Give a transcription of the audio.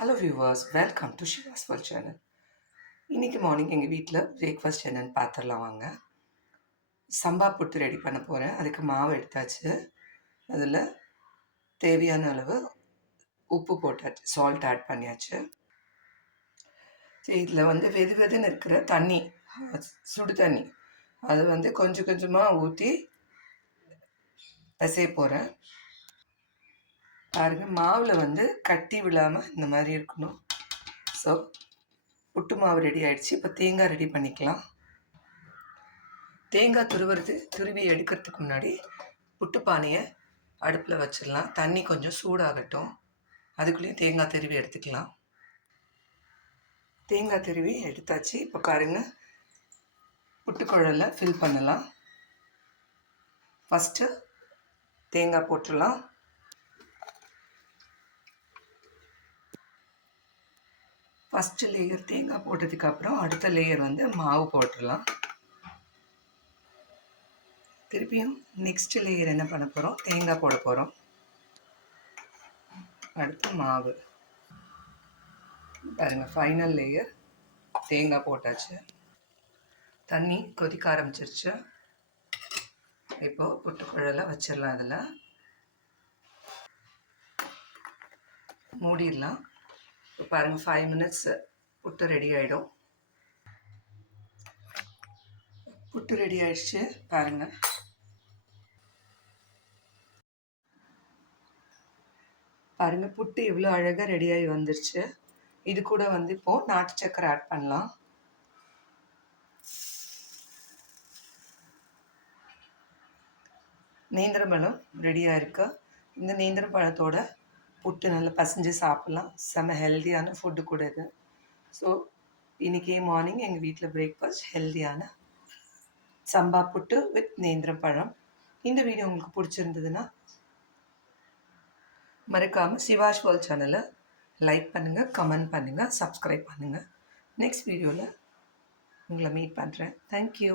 Hello viewers, welcome to Shiva's world channel. இன்றைக்கி morning எங்கள் வீட்டில் பிரேக்ஃபாஸ்ட் என்னென்னு பார்த்துடலாம் வாங்க. சம்பா புட்டு ரெடி பண்ண போகிறேன். அதுக்கு மாவு எடுத்தாச்சு. அதில் தேவையான அளவு உப்பு போட்டாச்சு, சால்ட் ஆட் பண்ணியாச்சு. சரி, இதில் வெது வெதுன்னு இருக்கிற தண்ணி, சுடு தண்ணி, அது கொஞ்சம் கொஞ்சமாக ஊற்றி பிசைய போகிறேன். பாருங்கள், மாவில் கட்டி விழாமல் இந்த மாதிரி இருக்கணும். ஸோ புட்டு மாவு ரெடி ஆகிடுச்சு. இப்போ தேங்காய் ரெடி பண்ணிக்கலாம். தேங்காய் துருவி எடுக்கிறதுக்கு முன்னாடி புட்டு பானையை அடுப்பில் வச்சிடலாம். தண்ணி கொஞ்சம் சூடாகட்டும். அதுக்குள்ளேயும் தேங்காய் துருவி எடுத்துக்கலாம். தேங்காய் துருவி எடுத்தாச்சு. இப்போ பாருங்க, புட்டுக்குழலை ஃபில் பண்ணலாம். ஃபஸ்ட்டு தேங்காய் போட்டுடலாம். ஃபஸ்ட்டு லேயர் தேங்காய் போட்டதுக்கப்புறம் அடுத்த லேயர் மாவு போட்டுடலாம். திருப்பியும் நெக்ஸ்ட் லேயர் என்ன பண்ண போகிறோம், தேங்காய் போட போகிறோம். அடுத்து மாவு. பாருங்கள், ஃபைனல் லேயர் தேங்காய் போட்டாச்சு. தண்ணி கொதிக்க ஆரம்பிச்சிருச்சு. இப்போது புட்டுக்குழலை வச்சிடலாம். அதில் மூடிடலாம். இப்போ பாருங்கள், 5 minutes புட்டு ரெடி ஆகிடும். புட்டு ரெடி ஆகிடுச்சு. பாருங்கள், புட்டு எவ்வளோ அழகாக ரெடியாகி வந்துருச்சு. இது கூட இப்போது நாட்டு சக்கரை ஆட் பண்ணலாம். நேந்திரம்பழம் ரெடியாக இருக்கு. இந்த நேந்திரம்பழத்தோட புட்டு நல்லா பசைஞ்சு சாப்பிட்லாம். செம்ம ஹெல்த்தியான ஃபுட்டு கூட இது. ஸோ இன்றைக்கி மார்னிங் எங்கள் வீட்டில் பிரேக்ஃபாஸ்ட் ஹெல்த்தியான சம்பா புட்டு வித் நேந்திரம்பழம். இந்த வீடியோ உங்களுக்கு பிடிச்சிருந்ததுன்னா மறக்காமல் ஷிவாஸ் வேர்ல்ட் சேனலை லைக் பண்ணுங்கள், கமெண்ட் பண்ணுங்கள், சப்ஸ்கிரைப் பண்ணுங்கள். நெக்ஸ்ட் வீடியோவில் உங்களை மீட் பண்ணுறேன். தேங்க்யூ.